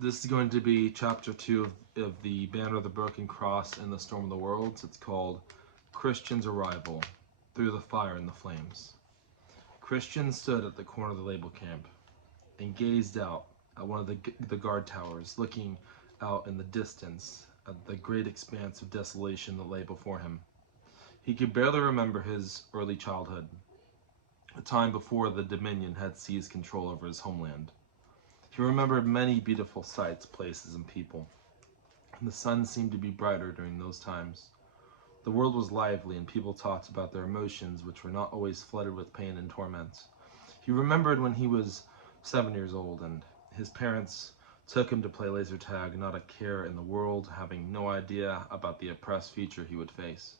This is going to be chapter 2 of the Banner of the Broken Cross and the Storm of the Worlds. It's called Christian's Arrival, Through the Fire and the Flames. Christian stood at the corner of the label camp and gazed out at one of the guard towers, looking out in the distance at the great expanse of desolation that lay before him. He could barely remember his early childhood, a time before the Dominion had seized control over his homeland. He remembered many beautiful sights, places, and people, and the sun seemed to be brighter during those times. The world was lively, and people talked about their emotions, which were not always flooded with pain and torment. He remembered when he was 7 years old, and his parents took him to play laser tag, not a care in the world, having no idea about the oppressed future he would face.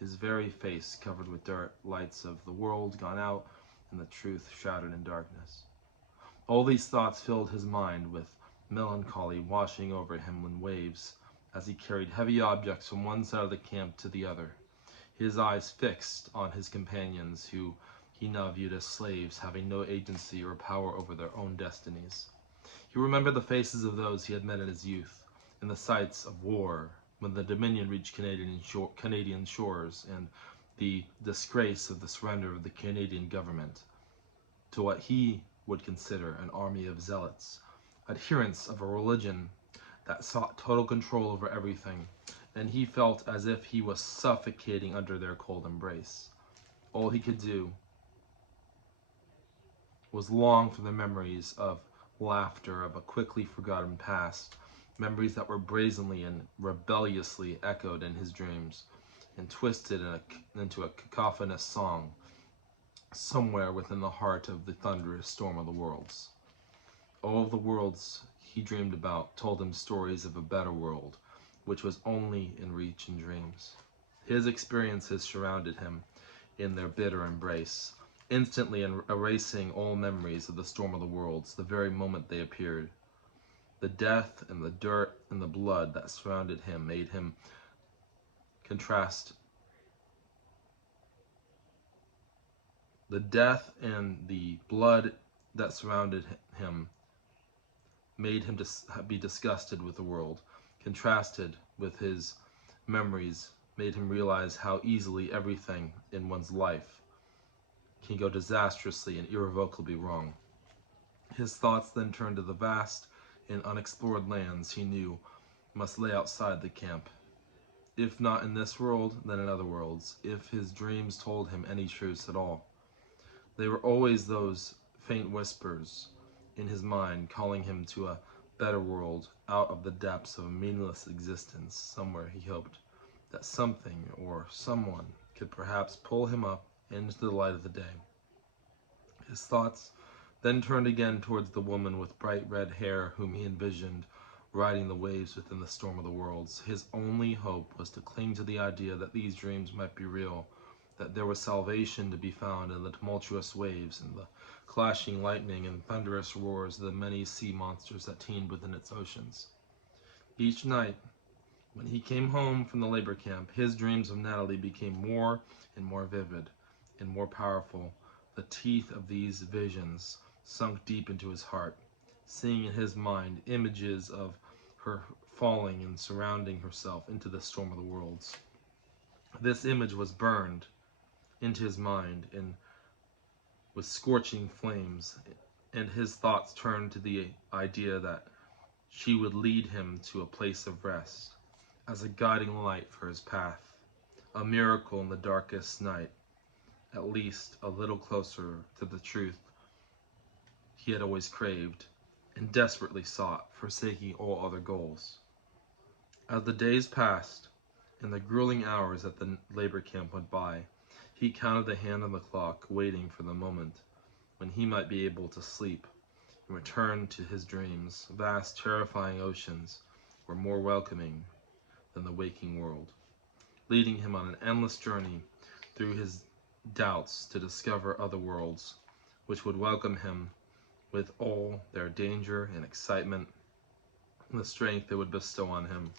His very face covered with dirt, lights of the world gone out, and the truth shrouded in darkness. All these thoughts filled his mind with melancholy, washing over him in waves as he carried heavy objects from one side of the camp to the other, his eyes fixed on his companions, who he now viewed as slaves, having no agency or power over their own destinies. He remembered the faces of those he had met in his youth, and the sights of war when the Dominion reached Canadian shores, and the disgrace of the surrender of the Canadian government to what he would consider an army of zealots, adherents of a religion that sought total control over everything, and he felt as if he was suffocating under their cold embrace. All he could do was long for the memories of laughter of a quickly forgotten past, memories that were brazenly and rebelliously echoed in his dreams and twisted into a cacophonous song somewhere within the heart of the thunderous storm of the worlds. All of the worlds he dreamed about told him stories of a better world, which was only in reach in dreams. His experiences surrounded him in their bitter embrace, instantly erasing all memories of the storm of the worlds the very moment they appeared. The death and the dirt and the blood that surrounded him made him contrast. The death and the blood that surrounded him made him be disgusted with the world, contrasted with his memories, made him realize how easily everything in one's life can go disastrously and irrevocably wrong. His thoughts then turned to the vast and unexplored lands he knew must lay outside the camp. If not in this world, then in other worlds, if his dreams told him any truths at all. They were always those faint whispers in his mind calling him to a better world out of the depths of a meaningless existence. Somewhere he hoped that something or someone could perhaps pull him up into the light of the day. His thoughts then turned again towards the woman with bright red hair whom he envisioned riding the waves within the storm of the worlds. His only hope was to cling to the idea that these dreams might be real, that there was salvation to be found in the tumultuous waves and the clashing lightning and thunderous roars of the many sea monsters that teemed within its oceans. Each night, when he came home from the labor camp, his dreams of Natalie became more and more vivid and more powerful. The teeth of these visions sunk deep into his heart, seeing in his mind images of her falling and surrounding herself into the storm of the worlds. This image was burned into his mind and with scorching flames, and his thoughts turned to the idea that she would lead him to a place of rest as a guiding light for his path, a miracle in the darkest night, at least a little closer to the truth he had always craved and desperately sought, forsaking all other goals. As the days passed and the grueling hours at the labor camp went by, he counted the hand on the clock, waiting for the moment when he might be able to sleep and return to his dreams. Vast, terrifying oceans were more welcoming than the waking world, leading him on an endless journey through his doubts to discover other worlds, which would welcome him with all their danger and excitement and the strength they would bestow on him.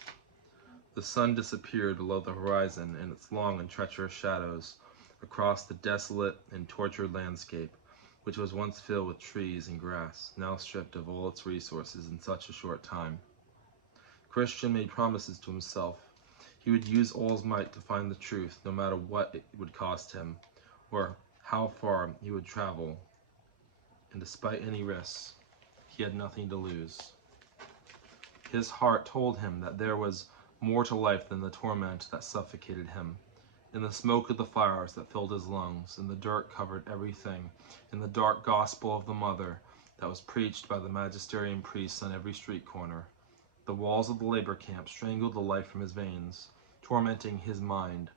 The sun disappeared below the horizon in its long and treacherous shadows across the desolate and tortured landscape, which was once filled with trees and grass, now stripped of all its resources in such a short time. Christian made promises to himself. He would use all his might to find the truth, no matter what it would cost him, or how far he would travel. And despite any risks, he had nothing to lose. His heart told him that there was more to life than the torment that suffocated him. In the smoke of the fires that filled his lungs, in the dirt covered everything, in the dark gospel of the mother that was preached by the magisterium priests on every street corner, the walls of the labor camp strangled the life from his veins, tormenting his mind,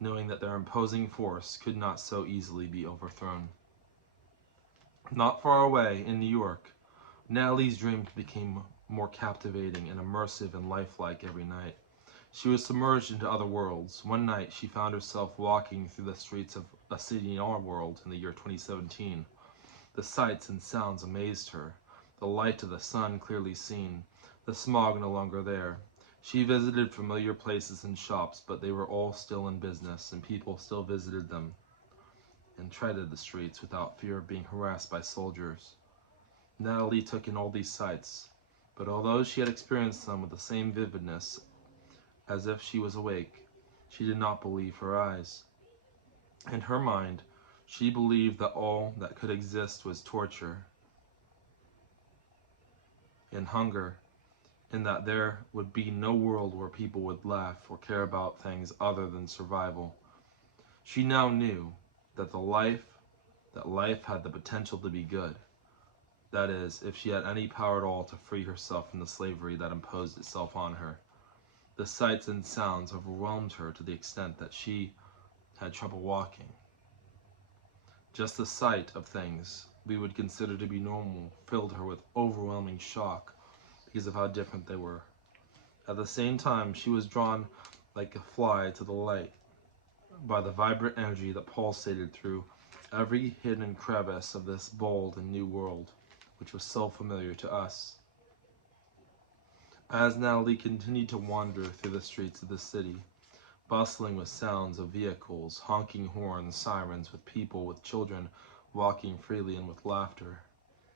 knowing that their imposing force could not so easily be overthrown. Not far away, in New York, Natalie's dreams became more captivating and immersive and lifelike every night. She was submerged into other worlds. One night, she found herself walking through the streets of a city in our world in the year 2017. The sights and sounds amazed her. The light of the sun clearly seen. The smog no longer there. She visited familiar places and shops, but they were all still in business, and people still visited them and treaded the streets without fear of being harassed by soldiers. Natalie took in all these sights, but although she had experienced them with the same vividness as if she was awake, she did not believe her eyes. In her mind, she believed that all that could exist was torture and hunger, and that there would be no world where people would laugh or care about things other than survival. She now knew that life had the potential to be good. That is, if she had any power at all to free herself from the slavery that imposed itself on her. The sights and sounds overwhelmed her to the extent that she had trouble walking. Just the sight of things we would consider to be normal filled her with overwhelming shock because of how different they were. At the same time, she was drawn like a fly to the light by the vibrant energy that pulsated through every hidden crevice of this bold and new world, which was so familiar to us. As Natalie continued to wander through the streets of the city, bustling with sounds of vehicles, honking horns, sirens, with people, with children walking freely and with laughter,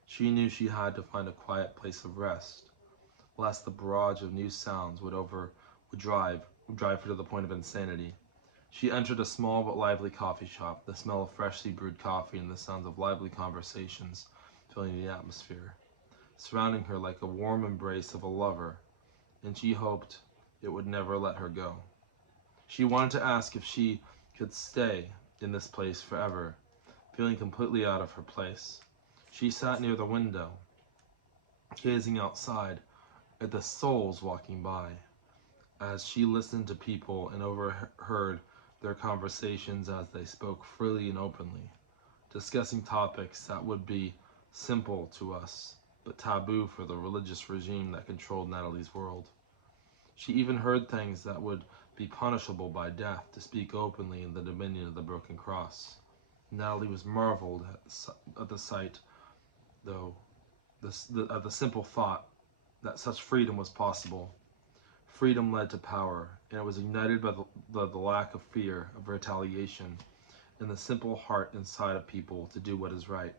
she knew she had to find a quiet place of rest, lest the barrage of new sounds would drive her to the point of insanity. She entered a small but lively coffee shop, the smell of freshly brewed coffee and the sounds of lively conversations filling the atmosphere, surrounding her like a warm embrace of a lover, and she hoped it would never let her go. She wanted to ask if she could stay in this place forever, feeling completely out of her place. She sat near the window, gazing outside at the souls walking by, as she listened to people and overheard their conversations as they spoke freely and openly, discussing topics that would be simple to us, but taboo for the religious regime that controlled Natalie's world. She even heard things that would be punishable by death to speak openly in the dominion of the broken cross. Natalie was marveled at the sight, though, at the simple thought that such freedom was possible. Freedom led to power, and it was ignited by the lack of fear of retaliation and the simple heart inside of people to do what is right,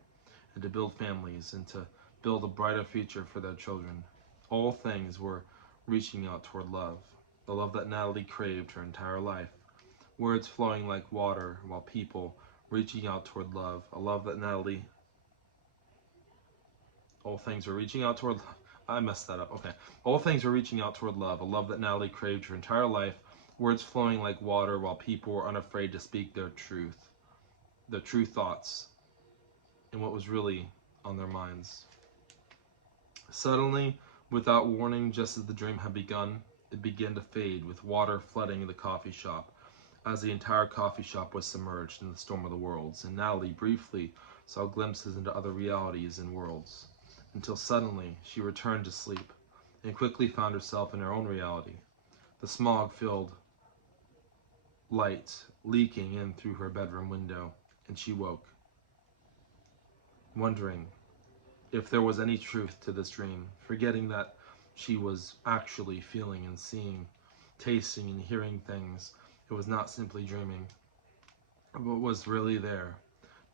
and to build families, and to build a brighter future for their children. All things were reaching out toward love, the love that Natalie craved her entire life. Words flowing like water, while people reaching out toward love, a love that Natalie... All things were reaching out toward... I messed that up, okay. All things were reaching out toward love, a love that Natalie craved her entire life, words flowing like water, while people were unafraid to speak their true thoughts, and what was really on their minds. Suddenly, without warning, just as the dream had begun, it began to fade, with water flooding the coffee shop, as the entire coffee shop was submerged in the storm of the worlds, and Natalie briefly saw glimpses into other realities and worlds, until suddenly she returned to sleep, and quickly found herself in her own reality, the smog-filled light leaking in through her bedroom window, and she woke, wondering if there was any truth to this dream, forgetting that she was actually feeling and seeing, tasting and hearing things. It was not simply dreaming, but was really there.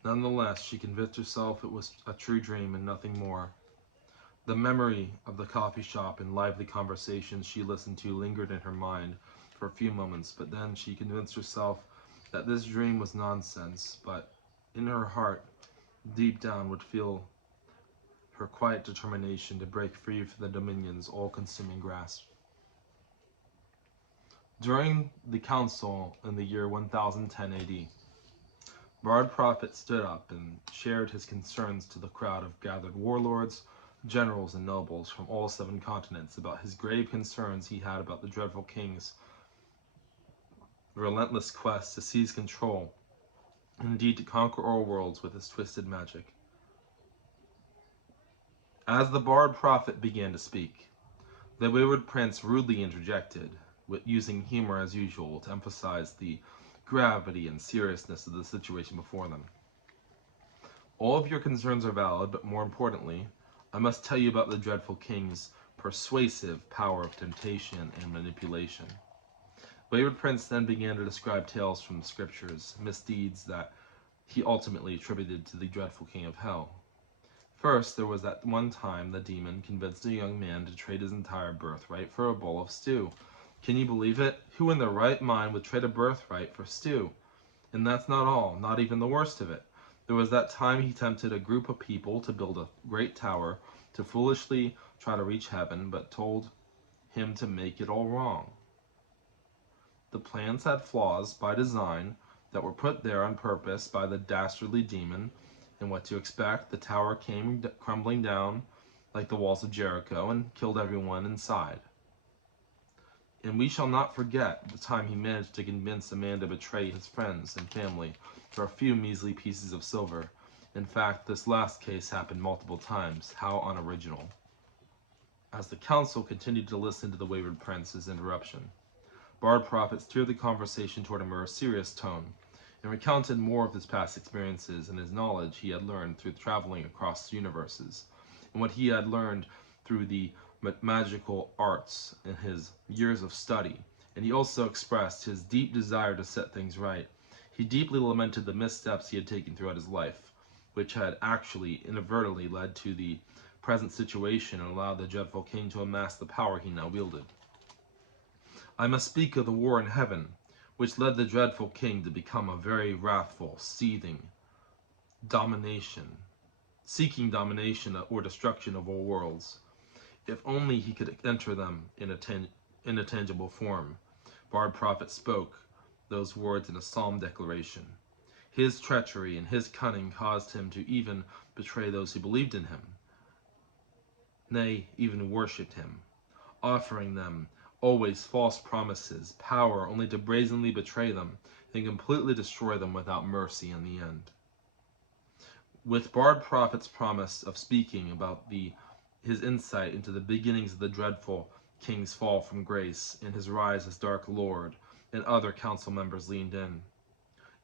Nonetheless, she convinced herself it was a true dream and nothing more. The memory of the coffee shop and lively conversations she listened to lingered in her mind for a few moments, but then she convinced herself that this dream was nonsense, but in her heart, deep down, would feel her quiet determination to break free from the dominion's all-consuming grasp. During the council in the year 1010 AD, Bard Prophet stood up and shared his concerns to the crowd of gathered warlords, generals, and nobles from all 7 continents about his grave concerns he had about the dreadful king's relentless quest to seize control, and indeed to conquer all worlds with his twisted magic. As the Bard Prophet began to speak, the wayward prince rudely interjected, using humor as usual to emphasize the gravity and seriousness of the situation before them. All of your concerns are valid, but more importantly, I must tell you about the dreadful king's persuasive power of temptation and manipulation. Wayward Prince then began to describe tales from the scriptures, misdeeds that he ultimately attributed to the dreadful king of hell. First, there was that one time the demon convinced a young man to trade his entire birthright for a bowl of stew. Can you believe it? Who in their right mind would trade a birthright for stew? And that's not all, not even the worst of it. There was that time he tempted a group of people to build a great tower to foolishly try to reach heaven, but told him to make it all wrong. The plans had flaws by design that were put there on purpose by the dastardly demon, and what to expect, the tower came crumbling down like the walls of Jericho and killed everyone inside. And we shall not forget the time he managed to convince a man to betray his friends and family for a few measly pieces of silver. In fact, this last case happened multiple times. How unoriginal. As the council continued to listen to the wayward prince's interruption, Bard Prophet steered the conversation toward a more serious tone and recounted more of his past experiences and his knowledge he had learned through traveling across universes, and what he had learned through the magical arts in his years of study. And he also expressed his deep desire to set things right. He deeply lamented the missteps he had taken throughout his life, which had actually inadvertently led to the present situation and allowed the dreadful king to amass the power he now wielded. I must speak of the war in heaven, which led the dreadful king to become a very wrathful, seething seeking domination or destruction of all worlds. If only he could enter them in a tangible form. Bard Prophet spoke those words in a solemn declaration. His treachery and his cunning caused him to even betray those who believed in him, nay, even worshipped him, offering them always false promises, power only to brazenly betray them and completely destroy them without mercy in the end. With Bard Prophet's promise of speaking about his insight into the beginnings of the dreadful king's fall from grace and his rise as Dark Lord, and other council members leaned in,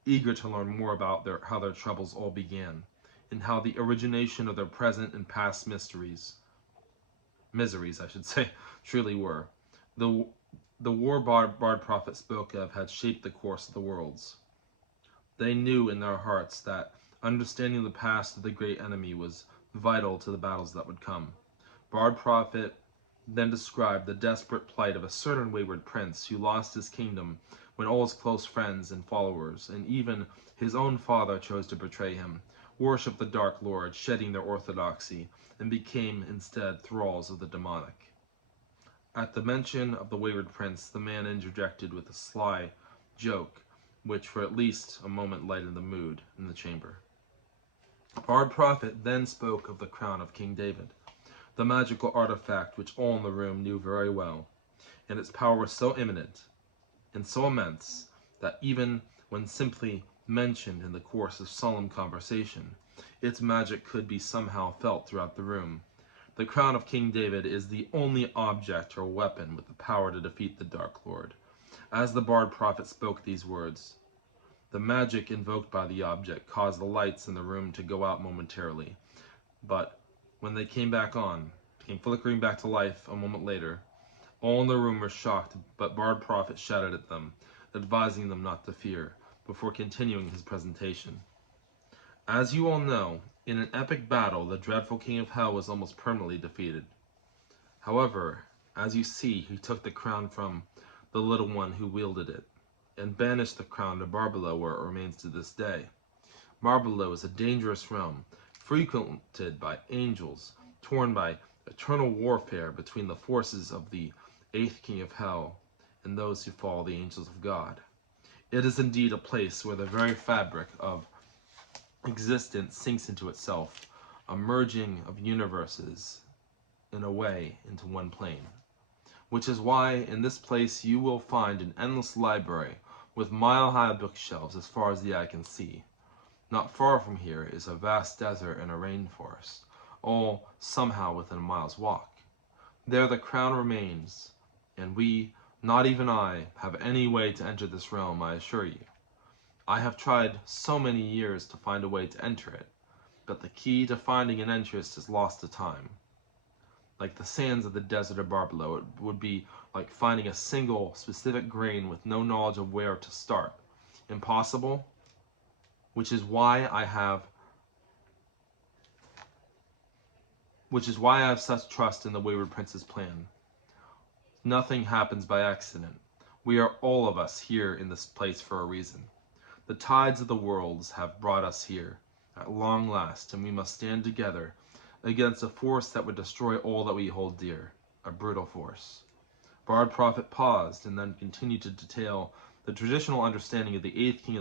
eager to learn more about how their troubles all began, and how the origination of their present and past miseries, truly were. The war Bard Prophet spoke of had shaped the course of the worlds. They knew in their hearts that understanding the past of the great enemy was vital to the battles that would come. Bard Prophet then described the desperate plight of a certain wayward prince who lost his kingdom when all his close friends and followers, and even his own father, chose to betray him, worshipped the Dark Lord, shedding their orthodoxy, and became instead thralls of the demonic. At the mention of the wayward prince, the man interjected with a sly joke, which for at least a moment lightened the mood in the chamber. Bard Prophet then spoke of the crown of King David, the magical artifact which all in the room knew very well, and its power was so imminent and so immense that even when simply mentioned in the course of solemn conversation, its magic could be somehow felt throughout the room. The crown of King David is the only object or weapon with the power to defeat the Dark Lord. As the Bard Prophet spoke these words, the magic invoked by the object caused the lights in the room to go out momentarily, but when they came flickering back to life a moment later, all in the room were shocked, but Bard Prophet shouted at them, advising them not to fear, before continuing his presentation. As you all know, in an epic battle, the dreadful king of hell was almost permanently defeated. However, as you see, he took the crown from the little one who wielded it, and banished the crown to Barbelo, where it remains to this day. Barbelo is a dangerous realm, frequented by angels, torn by eternal warfare between the forces of the eighth king of hell and those who follow the angels of God. It is indeed a place where the very fabric of existence sinks into itself, a merging of universes in a way into one plane. Which is why in this place you will find an endless library with mile-high bookshelves as far as the eye can see. Not far from here is a vast desert and a rainforest, all somehow within a mile's walk. There the crown remains, and we, not even I, have any way to enter this realm, I assure you. I have tried so many years to find a way to enter it, but the key to finding an entrance is lost to time. Like the sands of the desert of Barbelo, it would be like finding a single specific grain with no knowledge of where to start. Impossible, which is why I have such trust in the Wayward Prince's plan. Nothing happens by accident. We are all of us here in this place for a reason. The tides of the worlds have brought us here at long last, and we must stand together against a force that would destroy all that we hold dear, a brutal force. Bard Prophet paused and then continued to detail the traditional understanding of the eighth king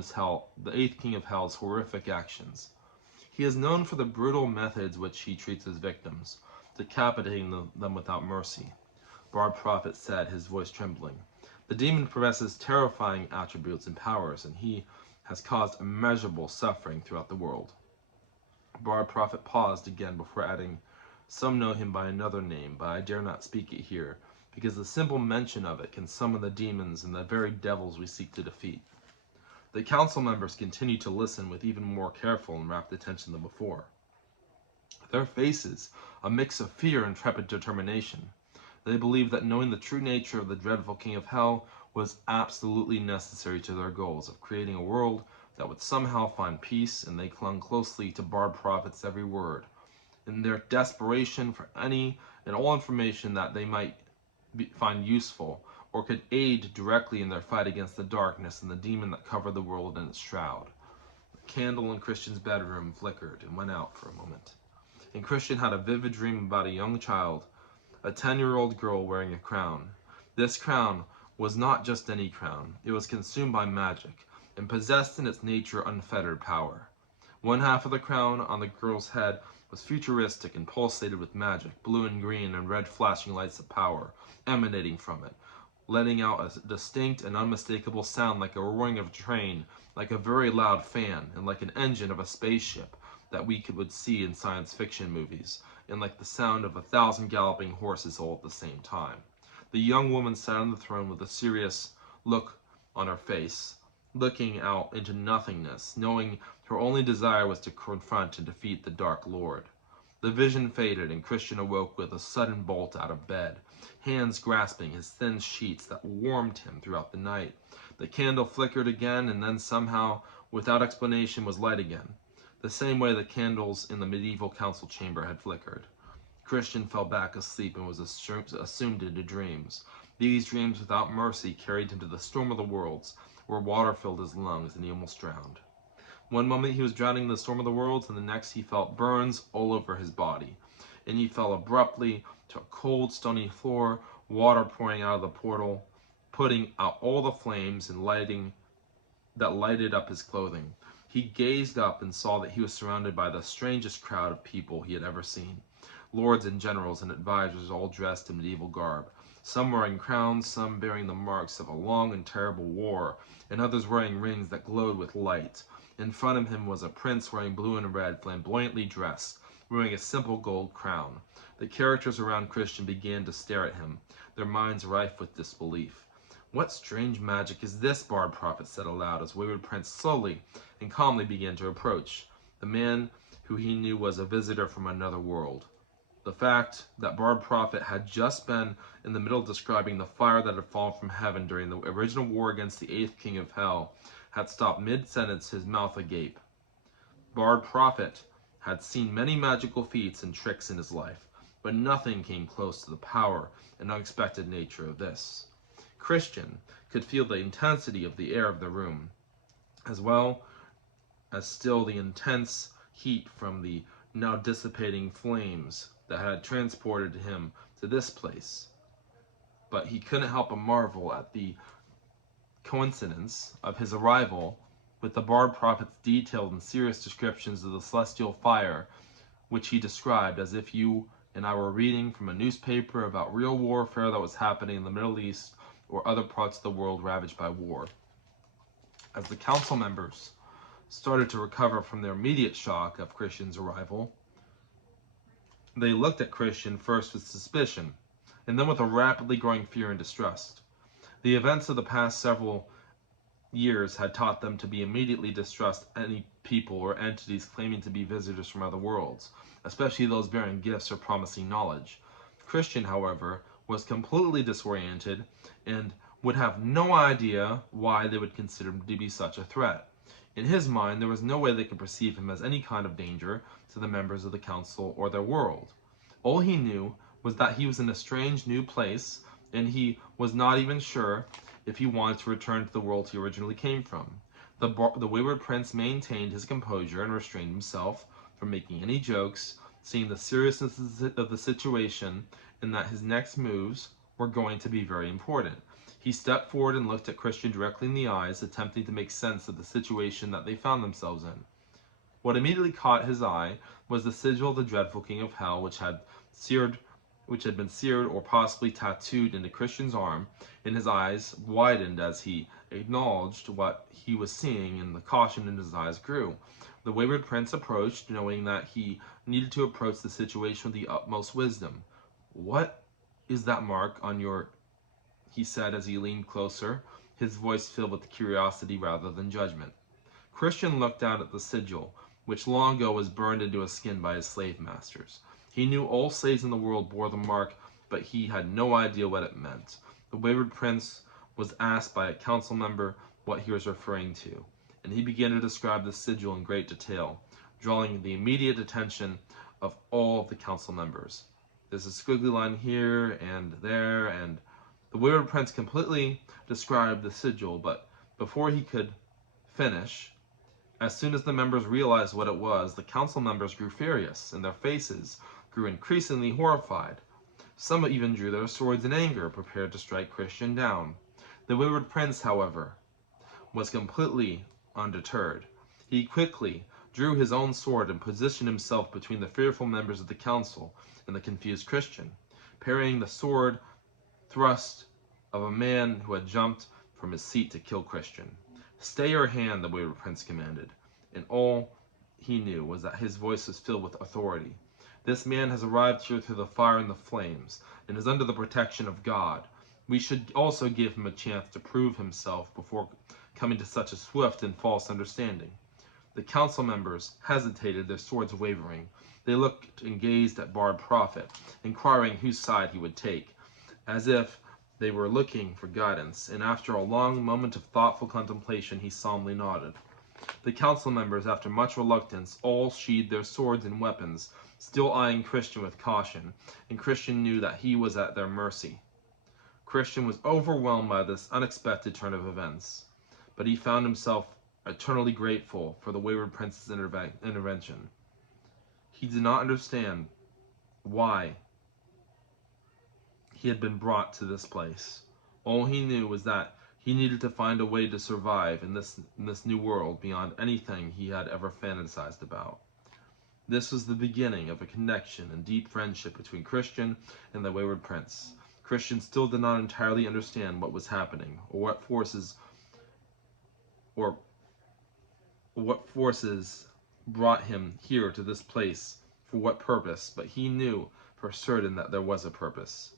of hell's horrific actions. He is known for the brutal methods which he treats his victims, decapitating them without mercy. Bard Prophet said, his voice trembling. The demon possesses terrifying attributes and powers, and he has caused immeasurable suffering throughout the world. Bard Prophet paused again before adding, some know him by another name, but I dare not speak it here, because the simple mention of it can summon the demons and the very devils we seek to defeat. The council members continued to listen with even more careful and rapt attention than before. Their faces, a mix of fear and trepid determination. They believed that knowing the true nature of the dreadful king of hell was absolutely necessary to their goals of creating a world that would somehow find peace, and they clung closely to Bard Prophet's every word, in their desperation for any and all information that they might find useful or could aid directly in their fight against the darkness and the demon that covered the world in its shroud. The candle in Christian's bedroom flickered and went out for a moment, and Christian had a vivid dream about a young child, a 10-year-old girl wearing a crown. This crown was not just any crown. It was consumed by magic and possessed in its nature unfettered power. One half of the crown on the girl's head was futuristic and pulsated with magic, blue and green and red flashing lights of power emanating from it, letting out a distinct and unmistakable sound like a roaring of a train, like a very loud fan, and like an engine of a spaceship that we would see in science fiction movies, and like the sound of 1,000 galloping horses all at the same time. The young woman sat on the throne with a serious look on her face, looking out into nothingness, knowing her only desire was to confront and defeat the Dark Lord. The vision faded, and Christian awoke with a sudden bolt out of bed, hands grasping his thin sheets that warmed him throughout the night. The candle flickered again, and then somehow, without explanation, was light again, the same way the candles in the medieval council chamber had flickered. Christian fell back asleep and was assumed into dreams. These dreams without mercy carried him to the storm of the worlds, where water filled his lungs and he almost drowned. One moment he was drowning in the storm of the worlds, and the next he felt burns all over his body, and he fell abruptly to a cold, stony floor, water pouring out of the portal, putting out all the flames and lighted up his clothing. He gazed up and saw that he was surrounded by the strangest crowd of people he had ever seen. Lords and generals and advisors all dressed in medieval garb, some wearing crowns, some bearing the marks of a long and terrible war, and others wearing rings that glowed with light. In front of him was a prince wearing blue and red, flamboyantly dressed, wearing a simple gold crown. The characters around Christian began to stare at him, their minds rife with disbelief. What strange magic is this? Bard Prophet said aloud as Wayward Prince slowly and calmly began to approach, the man who he knew was a visitor from another world. The fact that Bard Prophet had just been in the middle of describing the fire that had fallen from heaven during the original war against the eighth king of hell had stopped mid-sentence, his mouth agape. Bard Prophet had seen many magical feats and tricks in his life, but nothing came close to the power and unexpected nature of this. Christian could feel the intensity of the air of the room, as well as still the intense heat from the now dissipating flames that had transported him to this place. But he couldn't help but marvel at the coincidence of his arrival with the Bard Prophet's detailed and serious descriptions of the celestial fire, which he described as if you and I were reading from a newspaper about real warfare that was happening in the Middle East or other parts of the world ravaged by war. As the council members started to recover from their immediate shock of Christian's arrival, they looked at Christian first with suspicion, and then with a rapidly growing fear and distrust. The events of the past several years had taught them to immediately distrust any people or entities claiming to be visitors from other worlds, especially those bearing gifts or promising knowledge. Christian, however, was completely disoriented and would have no idea why they would consider him to be such a threat. In his mind, there was no way they could perceive him as any kind of danger to the members of the council or their world. All he knew was that he was in a strange new place, and he was not even sure if he wanted to return to the world he originally came from. The wayward prince maintained his composure and restrained himself from making any jokes, seeing the seriousness of the situation and that his next moves were going to be very important. He stepped forward and looked at Christian directly in the eyes, attempting to make sense of the situation that they found themselves in. What immediately caught his eye was the sigil of the dreadful king of hell, which had been seared or possibly tattooed into Christian's arm, and his eyes widened as he acknowledged what he was seeing, and the caution in his eyes grew. The wayward prince approached, knowing that he needed to approach the situation with the utmost wisdom. "What is that mark on your..." he said as he leaned closer, his voice filled with curiosity rather than judgment. Christian looked down at the sigil, which long ago was burned into his skin by his slave masters. He knew all slaves in the world bore the mark, but he had no idea what it meant. The wayward prince was asked by a council member what he was referring to, and he began to describe the sigil in great detail, drawing the immediate attention of all of the council members. There's a squiggly line here and there, and the wayward prince completely described the sigil, but before he could finish, as soon as the members realized what it was, the council members grew furious, and their faces grew increasingly horrified. Some even drew their swords in anger, prepared to strike Christian down. The wayward prince, however, was completely undeterred. He quickly drew his own sword and positioned himself between the fearful members of the council and the confused Christian, parrying the sword thrust of a man who had jumped from his seat to kill Christian. "Stay your hand," the wayward prince commanded, and all he knew was that his voice was filled with authority. "This man has arrived here through the fire and the flames, and is under the protection of God. We should also give him a chance to prove himself before coming to such a swift and false understanding." The council members hesitated, their swords wavering. They looked and gazed at Bard Prophet, inquiring whose side he would take, as if they were looking for guidance, and after a long moment of thoughtful contemplation, he solemnly nodded. The council members, after much reluctance, all sheathed their swords and weapons, still eyeing Christian with caution, and Christian knew that he was at their mercy. Christian was overwhelmed by this unexpected turn of events, but he found himself eternally grateful for the wayward prince's intervention. He did not understand why he had been brought to this place. All he knew was that he needed to find a way to survive in this new world beyond anything he had ever fantasized about. This was the beginning of a connection and deep friendship between Christian and the wayward prince. Christian still did not entirely understand what was happening, or what forces brought him here to this place, for what purpose, but he knew for certain that there was a purpose.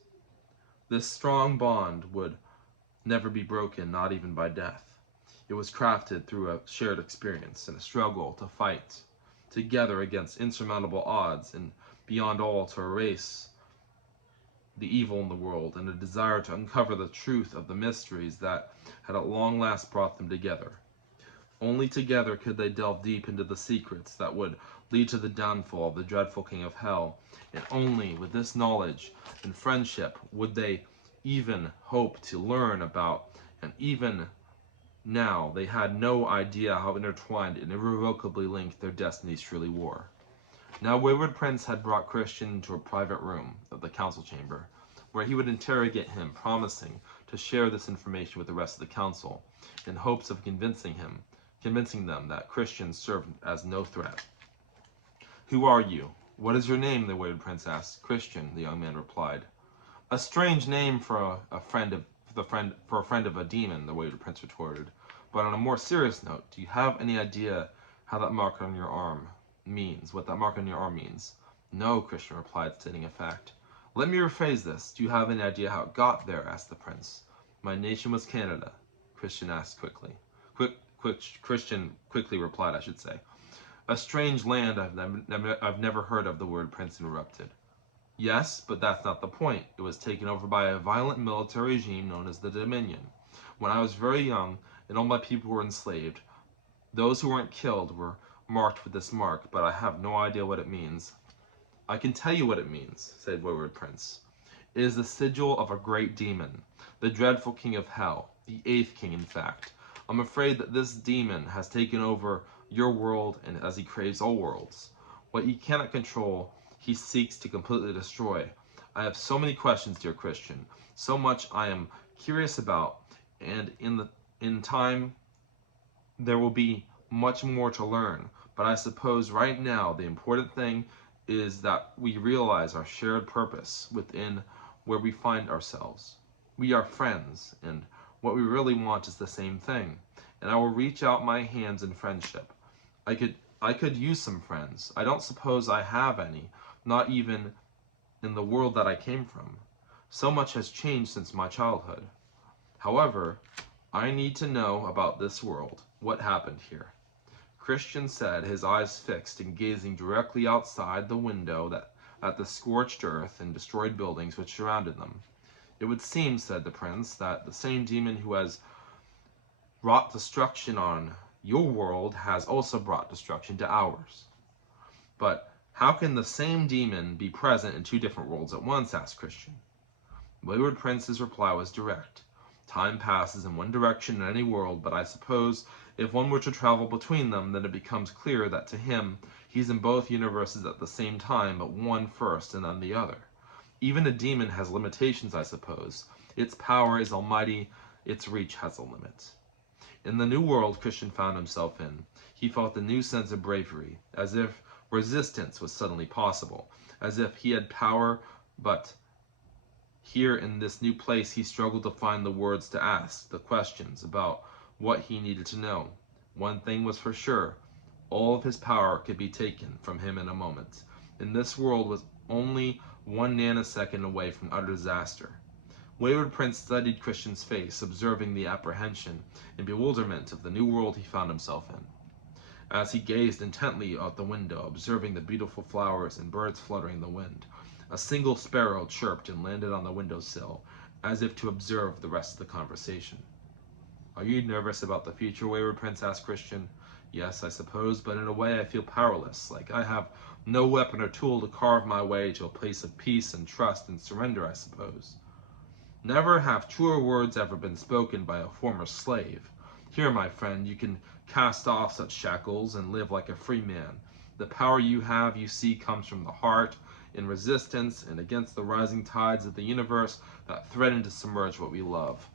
This strong bond would never be broken, not even by death. It was crafted through a shared experience and a struggle to fight together against insurmountable odds, and beyond all to erase the evil in the world, and a desire to uncover the truth of the mysteries that had at long last brought them together. Only together could they delve deep into the secrets that would lead to the downfall of the dreadful king of hell, and only with this knowledge and friendship would they even hope to learn about, and even now they had no idea how intertwined and irrevocably linked their destinies truly were. Now Wayward Prince had brought Christian into a private room of the council chamber, where he would interrogate him, promising to share this information with the rest of the council, in hopes of convincing them that Christian served as no threat. "Who are you? What is your name?" the Wayward Prince asked. "Christian," the young man replied. "A strange name for a friend of a demon," the Wayward Prince retorted. "But on a more serious note, do you have any idea how that mark on your arm means? What that mark on your arm means?" "No," Christian replied, stating a fact. "Let me rephrase this. Do you have any idea how it got there?" asked the prince. "My nation was Canada," Christian asked quickly. Christian quickly replied, I should say. "A strange land I've never heard of," the Wayward Prince interrupted. "Yes, but that's not the point. It was taken over by a violent military regime known as the Dominion. When I was very young, and all my people were enslaved, those who weren't killed were marked with this mark, but I have no idea what it means." "I can tell you what it means," said Wayward Prince. "It is the sigil of a great demon, the dreadful king of hell, the eighth king, in fact. I'm afraid that this demon has taken over your world, and as he craves all worlds, what he cannot control, he seeks to completely destroy. I have so many questions, dear Christian, so much I am curious about, and in time there will be much more to learn. But I suppose right now the important thing is that we realize our shared purpose within where we find ourselves. We are friends, and what we really want is the same thing. And I will reach out my hands in friendship. I could use some friends. I don't suppose I have any, not even in the world that I came from. So much has changed since my childhood. However, I need to know about this world. What happened here?" Christian said, his eyes fixed and gazing directly outside the window at the scorched earth and destroyed buildings which surrounded them. "It would seem," said the prince, "that the same demon who has brought destruction on your world has also brought destruction to ours." "But how can the same demon be present in two different worlds at once?" asked Christian. Wayward Prince's reply was direct. "Time passes in one direction in any world, but I suppose if one were to travel between them, then it becomes clear that to him he's in both universes at the same time, but one first and then the other. Even a demon has limitations, I suppose. Its power is almighty, its reach has a limit." In the new world Christian found himself in, he felt a new sense of bravery, as if resistance was suddenly possible, as if he had power, but here in this new place he struggled to find the words to ask the questions about what he needed to know. One thing was for sure, all of his power could be taken from him in a moment, and this world was only 1 nanosecond away from utter disaster. Wayward Prince studied Christian's face, observing the apprehension and bewilderment of the new world he found himself in. As he gazed intently out the window, observing the beautiful flowers and birds fluttering in the wind, a single sparrow chirped and landed on the windowsill, as if to observe the rest of the conversation. "Are you nervous about the future?" Wayward Prince asked Christian. "Yes, I suppose, but in a way I feel powerless, like I have no weapon or tool to carve my way to a place of peace and trust and surrender, I suppose." "Never have truer words ever been spoken by a former slave. Here, my friend, you can cast off such shackles and live like a free man. The power you have, you see, comes from the heart, in resistance and against the rising tides of the universe that threaten to submerge what we love."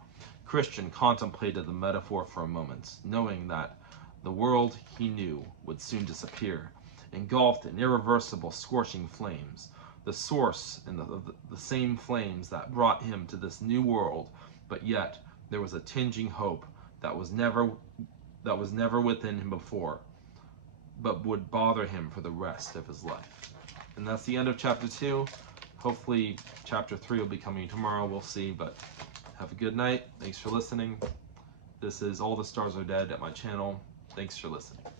Christian contemplated the metaphor for a moment, knowing that the world he knew would soon disappear, engulfed in irreversible scorching flames, the source and the same flames that brought him to this new world, but yet there was a tinging hope that was never within him before, but would bother him for the rest of his life. And that's the end of chapter 2. Hopefully chapter 3 will be coming tomorrow, we'll see, but have a good night. Thanks for listening. This is All the Stars Are Dead at my channel. Thanks for listening.